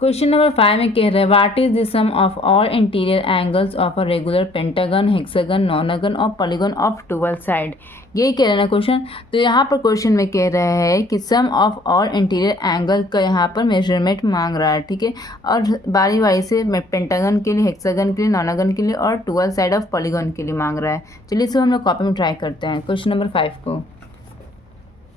Question number 5 में कह रहा है what is the sum of all interior angles of a regular pentagon, hexagon, nonagon और polygon of 12 side. यही कह रहा है ना क्वेश्चन। तो यहाँ पर क्वेश्चन में कह रहा है कि सम ऑफ ऑल इंटीरियर एंगल का यहाँ पर मेजरमेंट मांग रहा है, ठीक है। और बारी बारी से पेंटागन के लिए, हेक्सागन के लिए, नॉनागन के लिए और 12 साइड ऑफ पॉलीगन के लिए मांग रहा है। चलिए इसको हम लोग कॉपी में ट्राई करते हैं क्वेश्चन नंबर 5 को।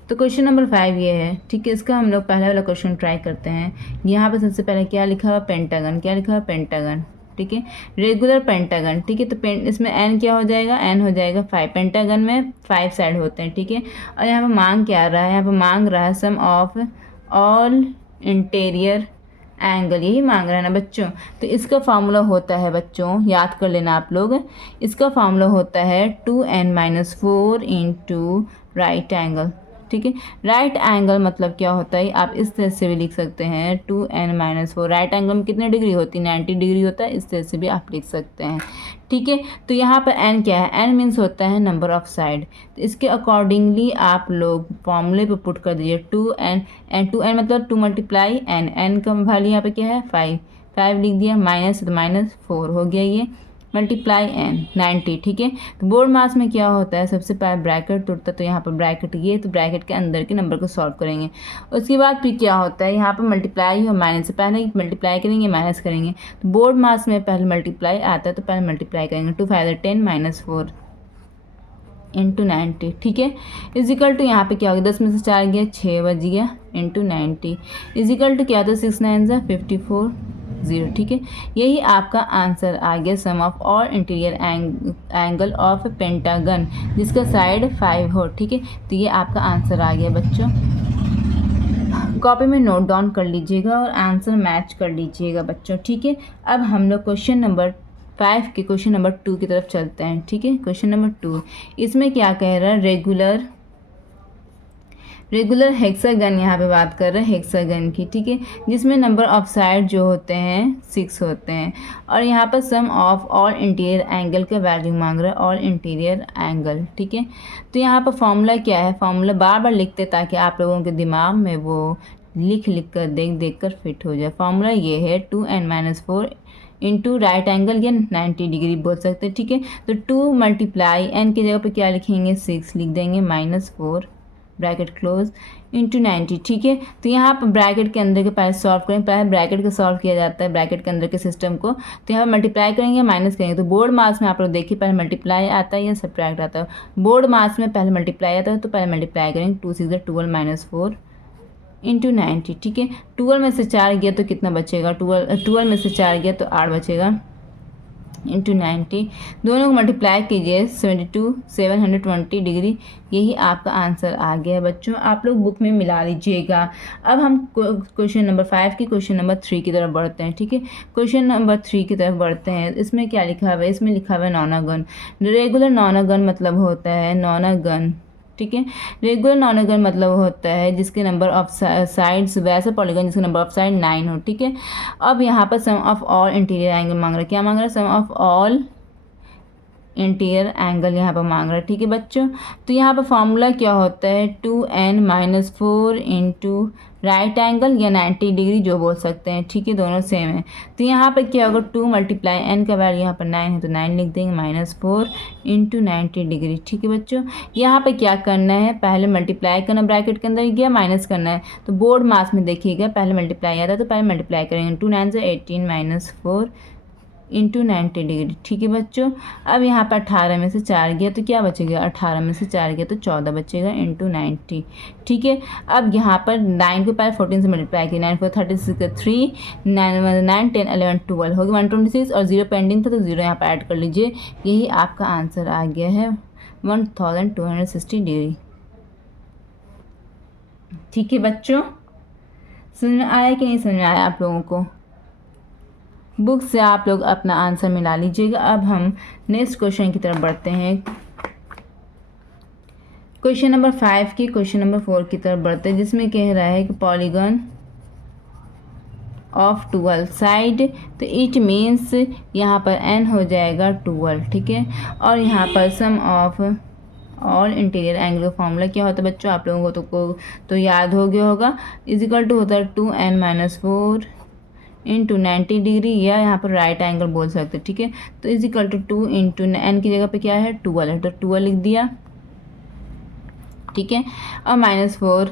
तो क्वेश्चन नंबर 5 ये है, ठीक है। इसका हम लोग पहला वाला क्वेश्चन ट्राई करते हैं। यहाँ पे सबसे पहले क्या लिखा हुआ, पेंटागन। क्या लिखा हुआ, पेंटागन, ठीक है। रेगुलर पेंटागन, ठीक है। तो इसमें एन क्या हो जाएगा, एन हो जाएगा 5। पेंटागन में 5 साइड होते हैं, ठीक है। और यहाँ पर मांग क्या रहा है, यहाँ पर मांग रहा है सम ऑफ ऑल इंटीरियर एंगल, यही मांग रहा है ना बच्चों। तो इसका फार्मूला होता है बच्चों, याद कर लेना आप लोग। इसका फार्मूला होता है 2n-4 इंटू राइट एंगल, ठीक है। राइट एंगल मतलब क्या होता है, आप इस तरह से भी लिख सकते हैं 2n-4। राइट एंगल में कितने डिग्री होती है, 90 डिग्री होता है। इस तरह से भी आप लिख सकते हैं, ठीक है। तो यहाँ पर n क्या है, n मीन्स होता है नंबर ऑफ साइड। तो इसके अकॉर्डिंगली आप लोग फॉर्मूले पे पुट कर दीजिए 2n मतलब 2 मल्टीप्लाई n का वैल्यू यहाँ पे क्या है 5 लिख दिया, माइनस तो -4 हो गया ये, मल्टीप्लाई n 90, ठीक है। तो बोर्ड मास में क्या होता है, सबसे पहले ब्रैकेट टूटता है। तो यहाँ पर ब्रैकेट ये, तो ब्रैकेट के अंदर के नंबर को सॉल्व करेंगे। उसके बाद फिर क्या होता है, यहाँ पर मल्टीप्लाई और माइनस से पहले मल्टीप्लाई करेंगे, माइनस करेंगे। तो बोर्ड मास में पहले मल्टीप्लाई आता है, तो पहले मल्टीप्लाई करेंगे। 2 5 10 -4 इंटू 90, ठीक है। इजिकल टू यहाँ पे क्या हो गया, 10 में से 4 गया 6 बज गया इंटू 90 इजिकल टू क्या था 6 9 54 0, ठीक है। यही आपका आंसर आ गया sum of all interior angle of pentagon जिसका साइड 5 हो, ठीक है। तो ये आपका आंसर आ गया बच्चों। कॉपी में नोट डाउन कर लीजिएगा और आंसर मैच कर लीजिएगा बच्चों, ठीक है। अब हम लोग क्वेश्चन नंबर 5 के क्वेश्चन नंबर 2 की तरफ चलते हैं, ठीक है। क्वेश्चन नंबर 2 इसमें क्या कह रहा है, रेगुलर हेक्सागन, यहाँ पे बात कर रहे हैं हेक्सागन की, ठीक है। जिसमें नंबर ऑफ साइड जो होते हैं 6 होते हैं। और यहाँ पर sum of all interior angle का वैल्यू मांग रहा है, ऑल इंटीरियर एंगल, ठीक है। तो यहाँ पर फॉर्मूला क्या है, फॉर्मूला बार बार लिखते ताकि आप लोगों के दिमाग में वो लिख कर देख कर फिट हो जाए। फॉर्मूला ये है 2n-4 इंटू राइट एंगल या 90 डिग्री बोल सकते हैं, ठीक है। तो 2 मल्टीप्लाई एन की जगह पे क्या लिखेंगे 6 लिख देंगे, -4 ब्रैकेट क्लोज इंटू 90, ठीक है। तो यहाँ पर ब्रैकेट के अंदर के पहले सॉल्व करेंगे, पहले ब्रैकेट को सॉल्व किया जाता है ब्रैकेट के अंदर के सिस्टम को। तो यहाँ पर मल्टीप्लाई करेंगे, माइनस करेंगे। तो बोर्ड मास में आप लोग देखिए पहले मल्टीप्लाई आता है या सब्ट्रैक्ट आता है। बोर्ड मास में पहले मल्टीप्लाई आता है, तो पहले मल्टीप्लाई करेंगे 2 6 12 -4 इंटू 90, ठीक है। 12 में से 4 गया तो कितना बचेगा, 12 में से 4 गया तो 8 बचेगा इंटू 90। दोनों को मल्टीप्लाई कीजिए 720 डिग्री। यही आपका आंसर आ गया है बच्चों। आप लोग बुक में मिला लीजिएगा। अब हम क्वेश्चन नंबर 5 की क्वेश्चन नंबर 3 की तरफ बढ़ते हैं, ठीक है। क्वेश्चन नंबर 3 की तरफ बढ़ते हैं। इसमें क्या लिखा हुआ है, इसमें लिखा हुआ है नॉनागन। रेगुलर नॉनागन मतलब होता है नॉनागन, ठीक है। रेगुलर नॉनागन मतलब होता है जिसके नंबर ऑफ साइड्स, वैसे पॉलीगन जिसके नंबर ऑफ साइड 9 हो, ठीक है। अब यहाँ पर sum of all interior angle मांग रहा है, क्या मांग रहा है, सम ऑफ ऑल इंटीरियर एंगल यहाँ पर मांग रहा है, ठीक है बच्चों। तो यहाँ पर फॉर्मूला क्या होता है 2n-4 इंटू राइट एंगल या 90 डिग्री जो बोल सकते हैं, ठीक है। दोनों सेम है। तो यहाँ पर क्या होगा 2 मल्टीप्लाई n का वैल्यू यहाँ पर 9 है तो 9 लिख देंगे, -4 इंटू 90 डिग्री, ठीक है बच्चों। यहाँ पर क्या करना है, पहले मल्टीप्लाई करना ब्रैकेट के अंदर गया, माइनस करना है। तो बोर्ड मास में देखिएगा पहले मल्टीप्लाई आता है तो पहले मल्टीप्लाई करेंगे, 2 9 से 18 -4 इंटू 90 डिग्री, ठीक है बच्चों। अब यहाँ पर 18 में से 4 गया तो क्या बचेगा, 18 में से 4 गया तो 14 बचेगा इंटू 90, ठीक है। अब यहाँ पर 9 को पहले 14 से मल्टीप्लाई किया, 9 4 36 का 3 9 10 11 12 हो गया 126 और 0 पेंडिंग था तो 0 यहाँ पर ऐड कर लीजिए। यही आपका आंसर आ गया है 1260 डिग्री, ठीक है बच्चों। समझ में आया कि नहीं समझ में आया आप लोगों को? बुक से आप लोग अपना आंसर मिला लीजिएगा। अब हम नेक्स्ट क्वेश्चन की तरफ बढ़ते हैं। क्वेश्चन नंबर 5 की क्वेश्चन नंबर 4 की तरफ बढ़ते हैं जिसमें कह रहा है कि पॉलीगन ऑफ 12 साइड, तो इट मीन्स यहाँ पर n हो जाएगा 12, ठीक है। और यहाँ पर sum of all interior angle formula क्या होता है बच्चों, आप लोगों को तो याद हो गया होगा। इजिकल टू होता है 2n-4 इंटू 90 डिग्री, या यहाँ पर राइट एंगल बोल सकते हैं, ठीक है। तो is equal to 2 into n की जगह पे क्या है 12 है, तो 12 लिख दिया, ठीक है। अब -4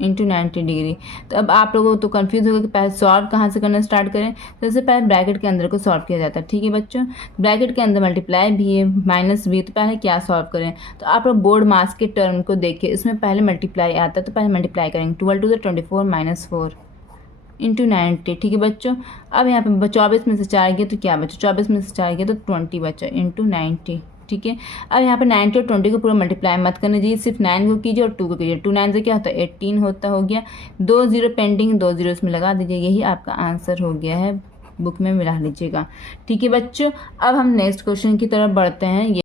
इंटू 90 डिग्री। तो अब आप लोगों को तो कन्फ्यूज़ होगा कि पहले सॉल्व कहाँ से करना स्टार्ट करें। तो सबसे पहले ब्रैकेट के अंदर को सॉल्व किया जाता है, ठीक है बच्चों। ब्रैकेट के अंदर मल्टीप्लाई भी है माइनस भी, तो पहले क्या सॉल्व करें। तो आप लोग बोर्ड मास के टर्म को देखिए, इसमें पहले मल्टीप्लाई आता है, तो पहले मल्टीप्लाई करेंगे। 12 टू द 24 -4 इंटू 90, ठीक है बच्चों। अब यहाँ पे 24 में से 4 गया तो क्या बचा, 24 में से 4 गया तो 20 बचा इंटू 90, ठीक है। अब यहाँ पे 90 और 20 को पूरा मल्टीप्लाई मत करने दीजिए, सिर्फ 9 को कीजिए और 2 को कीजिए। 2 9 से क्या होता है 18 होता हो गया, 2 0 पेंडिंग, 2 0 इसमें लगा दीजिए, यही आपका आंसर हो गया है, बुक में मिला लीजिएगा, ठीक है बच्चों। अब हम नेक्स्ट क्वेश्चन की तरफ बढ़ते हैं।